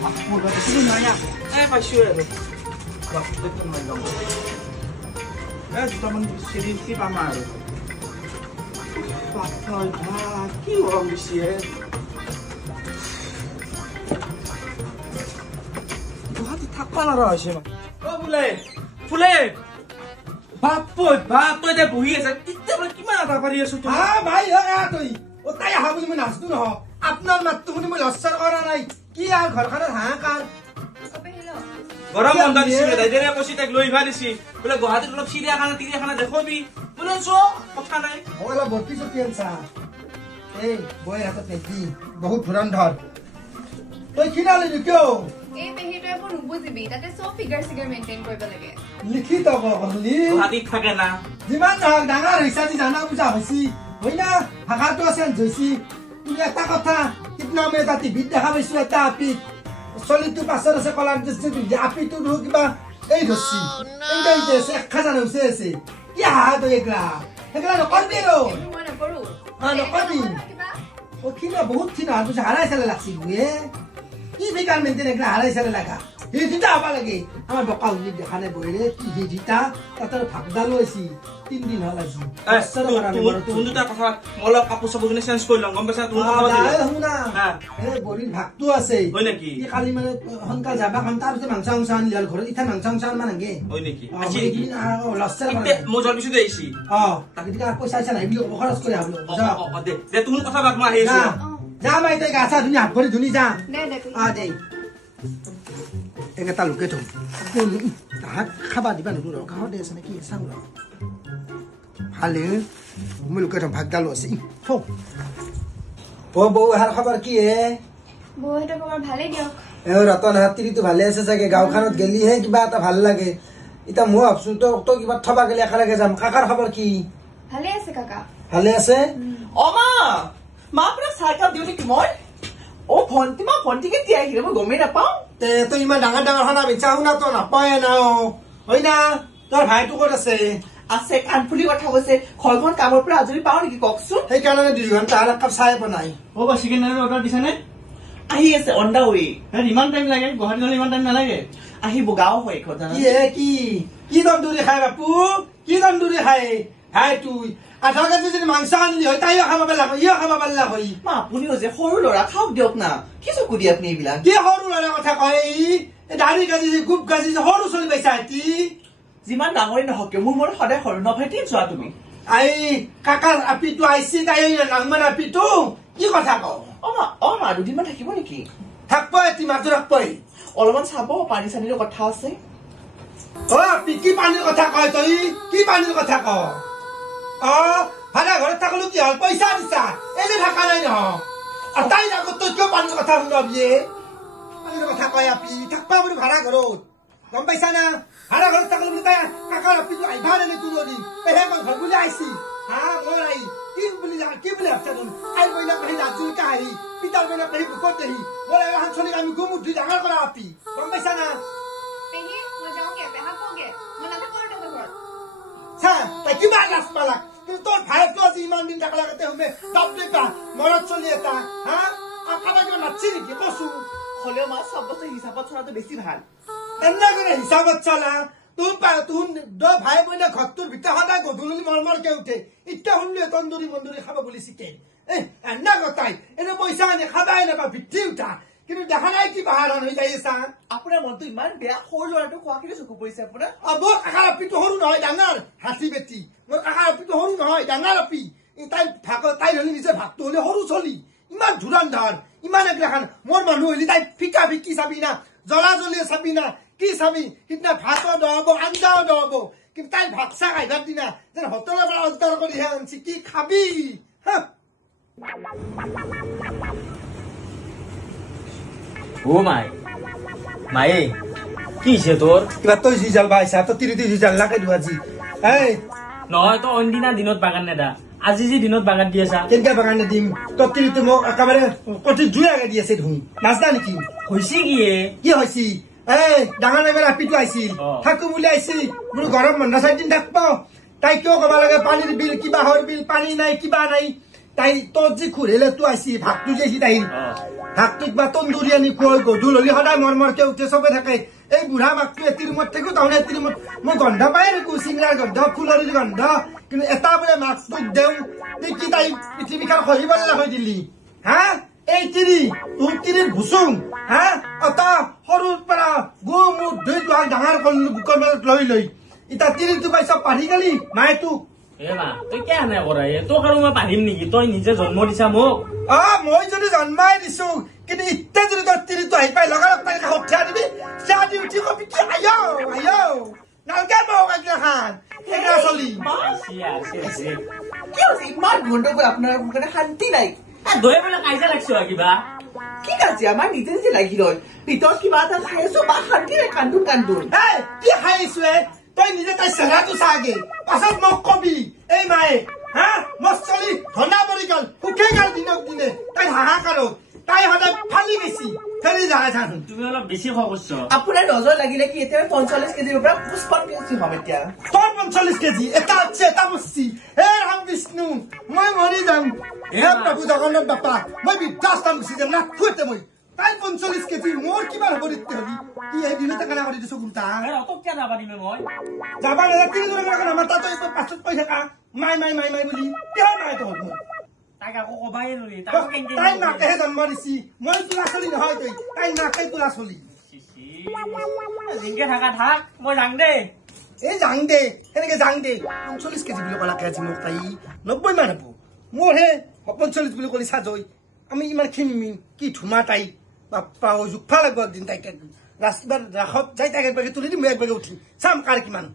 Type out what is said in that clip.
Aku dah sini nanya. Pasyu ya. Kau betul main dong. Kita mengisirin si pamar. Pakai lagi orang di sini. Tuh hati tak panas sih mah. Oh boleh. Bapak deh buhi ya. Kita bagaimana tak pada suatu? भाई या तो ओ ताई हाबुली में नाचतु न हो अपना मत तुमने में लस्सर और नहीं की यार घर खाना हाकार গরম বন্ধ দিছি দাইদেরে কইছি তাক লই ভালিছি বলে গুৱাহাটীত অলপ চিৰিয়াখানা দেখবি বলে চো কথা নাই ওলা বর্তি সো পেনসা এই বই হাতে পেজি বহুত ধুরন্ধর তুই কিনালে কিও এই পেহিটোই মোৰ নুবুজিবি তাতে সব ফিগাৰ মেইনটেইন কৰিব লাগে লিখি তো বলি গুৱাহাটীত থাকে না যিমান ডাঙৰ ডাঙৰ হিচাপি জানা বুজা হৈছি হইনা ভাষাটো আছে জৈছি তুমি এটা কথা কিতনা মে তাতি বিদ্যা খাইছো এটা আপি চলিটো পাছৰ আছে কলাৰ দিছে তুমি আপিটো ধু কিবা এই ধৰছি এই দেছে এক খাজান হৈছে আছে কি হাত হৈ গলা হেগলা নকৰবি ৰ মই নকৰো নকৰবি ও কিনা বহুত কিনা আৰু হাৰাই চালে লাগছি বুয়ে কি বেকাৰ মেনটেন একলা হাৰাই চালে লাগা এই দিটা আবা লাগে আমাৰ বকা উনি দেখানে বইৰে কি দিটা তাতৰ ভাগদাল হৈছি 3 দিন হল আজি আছৰ মাৰানে তুমি দুটা কথা মলক কাপোৰ সবজনে চেঞ্জ কৰি লম গম পাইছা তুমি কথা পাতি শুনা এই বৰিৰ ভাগটো আছে হয় নেকি কি খালি মানে হনকাল যাবা কাম তাৰ পিছত মাংস আনসান লিয়াল ঘৰত ইটা মাংস আনসান মানগে হয় নেকি আজি কি না লস্সৰ মানে মই জল পিছতে আইছি তাকে দিকা পইচা আছে নাই বিলো খৰচ কৰি আবলো দে তুমি কথা বাত মই আইছো যা মাই তাই গাছা ধুনি হাত ভৰি ধুনি যা দে দে এনেটা লুকে থম তাহাক খাবা দিবা নুদু ৰ গাঁৱত দে আছে নেকি চাওঁ ৰ ভালে মই লুকে থম ভাগডালো আছে থৌ ও বৌ হাৰ খবৰ কি হে বৌহেতৰ খবৰ ভালে দিয়ক এ ৰতন হাতীটো ভালে আছে চাগে গাঁওখনত গেলিহে কিবা এটা ভাল লাগে ইটা মই ভাবছো তো কিবা থবা গেলে একেলগে যাম কাকাৰ খবৰ কি ভালে আছে কাকা ভালে আছে অমা মা আপোনাক চাইকেল দিওঁ নেকি মই অ ভণ্টি কেতিয়া আহিলে মই গমেই নাপাওঁ তে তই ইমান ডাঙৰ ডাঙৰ খানা বেচা শুনা তো নাপায় না হয় না তোৰ ভাইটো ক'ত আছে আছে কাণফুলি কথা কৈছে ঘৰখন কামৰ পৰা আজৰি পাওঁ নেকি কওকচোন সেইকাৰণে 2 ঘণ্টা আৰু কাপ চাই বনাই ও বা চিকেন অৰ্ডাৰ দিছা নে আহি আছে অন দা ৱে ইমান টাইম লাগে গুৱাহাটী গলে ইমান টাইম নালাগে আহিব গাঁও হয় কথা কি দন্দুৰি খাই বাপু কি দন্দুৰি খাই হাই তুই আধা কেজি যদি মাংস আনিলি হয় তাইও খাব পাৰলা হয় ইও খাব পাৰলা হয় মা আপুনিও যে সৰু ল'ৰা খাওক দিয়ক না কি চকু দিয়ে আপুনি এইবিলাক কি সৰু ল'ৰা কথা কয় এই দাঢ়ি গাজি গুপ গাজি সৰু চলি পাইছা এটি যিমান ডাঙৰে নহওক মোৰ মনত সদায় সৰু নভাইটি চোৱা তুমি আই কাকাৰ আপিটো আইছি তাই নাংমান আপিটো কি কথা কওঁ অ মা দুদিনমান থাকিব নেকি থাকব এটি মাতো ৰাখবই অলপমান চাব পানী চানীৰ কথা আছে অ আপি কি পানীৰ কথা কয় তই কি পানীৰ কথা ক ভাড়া ঘৰত থাকলো কি হল পইচা দিছা এই যে থাকা নাই নহয় তাই আগত তই কিয় পানীৰ কথা শুনাবি পানীৰ কথা কয় আপি থাকবা বুলি ভাড়া ঘৰত গম পাইছা না ভাড়া ঘৰত থাকলো বুলি তাই কাকাৰ আপিটো আহিবা নে তোৰ নদী পেহে মই ঘৰ বুলি আহিছি মোৰ আহি কি বুলি ভাবছা তুমি আই বইনা কহি ৰাজুল কাহি পিতাৰ বইনা কহি বুকত দেহি মোৰ এখন চলিক আমি গুম উঠি ডাঙৰ কৰা আপি গম পাইছা না পেহি মই যাওঁগে পেহা কওঁগে মই নাথাকো আৰু তহঁতৰ ঘৰত চা তাই কিবা লাজ পালাক কিন্তু তোৰ ভাইটো আজি ইমান দিন থাকা লাগতে শুনে তাপলে পা মৰত চলি এটা কাবা কিবা নাচি নেকি কচু হ'লেও মা চব বস্তু হিচাপত চলাটো বেছি ভাল এনেকৈ হিচাপত চলা তোৰ ভাই বইনা ঘৰটোৰ ভিতৰত সদায় গধূলি মৰমৰকে উঠে এতিয়া শুনলো তন্দুৰি মন্দুৰি খাব বুলি চিকেন এনে গতাই এনে পইচা আনি খাবাই নাপা ভিত্তি উঠা কিন্তু দেখা নাই কি বাহাৰ হৈ যাই আছা আপোনাৰ মনটো ইমান বেয়া সৰু ল'ৰাটো খোৱা কিন্তু চকু পৰিছে আপোনাৰ মোৰ কাকাৰ আপিটো সৰু নহয় ডাঙৰ হাতী বেটি মোৰ কাকাৰ আপিটো সৰু নহয় ডাঙৰ আপি তাই হলে নিজে ভাতটো হলে সৰু চলি ইমান ধুৰন্ধৰ ইমান এগলাখান মোৰ মানুহ হলি তাই ফিকা ফিকি চাবি না জ্বলা জ্বলিয়ে চাবি না কি চাবি সিদিনা ভাতো দহব আঞ্জাও দহব কিন্তু তাই ভাত চাহ খাইভাৰ দিনা যেন হোটেলৰ পৰা অৰ্ডাৰ কৰিহে আনছি কি খাবি ও মায়ে কি হৈছে তোৰ কিবা তই জুইজাল পাইছা তই তিৰি জুইজাল লাগে দিবা আজি নহয় তই অন্যদিনা দিনত বাগান নেদা আজি যি দিনত বাগান দি আছা কেনেকে বাগানে দিম তই তিৰিটো মোক একেবাৰে কটি জুই আগে দি আছে ধুই নাচদা নেকি হৈছে কি হৈছি ডাঙৰ ডাঙৰ আপিটো আহিছিল থাকো বুলি আহিছি মোৰ ঘৰত মন্দা 4 দিন থাকব তাই কিয় কবা লাগে পানীৰ বিল কিবা হৰ বিল পানী নাই কিবা নাই তাই তোৰ যি খুৰেলে তো আহিছি ভাতটো যে তাই হাতটোত বা তন্দুৰি আনি খুৱাই গধূল হলি সদায় মৰমৰকে উঠে চবে থাকে এই বুঢ়া মাকটো এটি ৰুমত থাকো তাৰমানে এটি ৰুমত মই গন্ধ পাই থাকো চিংৰাৰ গন্ধ ফুলৰ গন্ধ কিন্তু এটা বোলে মাকটোক দেওঁ কি তাই পৃথিৱীখন খহিব হৈ দিলি হা এই তোৰ তিৰিৰ ভুচুং হা অত সৰুৰ পৰা গো মুখ ধুই তোৰ ডাঙৰ কৰিলো বুকৰ মাজত লৈ ইতা তিৰিটো পাই চব পাঢ়ি গেলি মায়ে তোক মা তই কিয় নাই কৰা তোক আৰু মই পাৰিম নেকি তই নিজে জন্ম দিছা মোক মই যদি জন্মাই দিছো কিন্তু এতিয়া যদি তই তিৰিটো আহি পাই লগালগ তাই কাষত থিয়া দিবি থিয়া দি উঠি কবি কি আয়ো নালকে মোক এগিলাখান এগিলা চলি কি হৈছে ইমান গণ্ডগোল আপোনাৰ কাৰণে শান্তি নাই দৈ বোলে কাজিয়া লাগছো কিবা কি কাজিয়া আমাৰ নিজে নিজে লাগি ৰয় ভিতৰত কিবা এটা খাই আছো বা শান্তি নাই কান্দোন কি খাই আছো তই নিজে তাই চেহেৰাটো চাগে পাছত মোক কবি এই মায়ে হা মোৰ চলি ধনা পৰি গল সুখে গল দিনক দিনে তাই হাহাকাৰত তাই সদায় ফালি বেছি ফেৰি যায় জানো তুমি অলপ বেছি খোৱা কৰিছ আপোনাৰ নজৰ লাগিলে কি এতিয়া 45 কেজিৰ পৰা 55 কেজি হ'ম এতিয়া তোৰ 45 কেজি এটা আছে এটা বস্তি হে ৰাম বিষ্ণু মই মৰি যাম হে প্ৰভু জগন্নাথ বাপা মই বৃদ্ধাশ্ৰম গুচি যাম না খুঁতে মই তাই 45 কেজি মোৰ কিবা হ'ব দিতে হবি কি এই দিনতে কেনে কৰি দিছো গুলটা অতক কিয় যাবা দিমে মই যাবা নালাগে তিনি জনৰ আমাৰ তাত পাছত কৈ থাকা মাই বুলি কিয় নাই তোৰ তাইক আকৌ কবাই নলি তাই মাকেহে জন্ম দিছি মই তোলা চলি নহয় তই তাই মাকে তোলা চলি জিংকে থাকা থাক মই যাং দে এই যাং দে সেনেকে যাং দে 45 কেজি বুলি ক'লাকে আজি মোক তাই 90 মান হ'ব মোৰ হে 45 বুলি ক'লি চাজৈ আমি ইমান খিমিন কি ধুমা তাই বাপ্পা জোখা লাগিব একদিন তাইক ৰাস্তাত ৰাখত যাই তাইক একবাগে তুলি দিম একবাগে উঠিম চাম কাৰ কিমান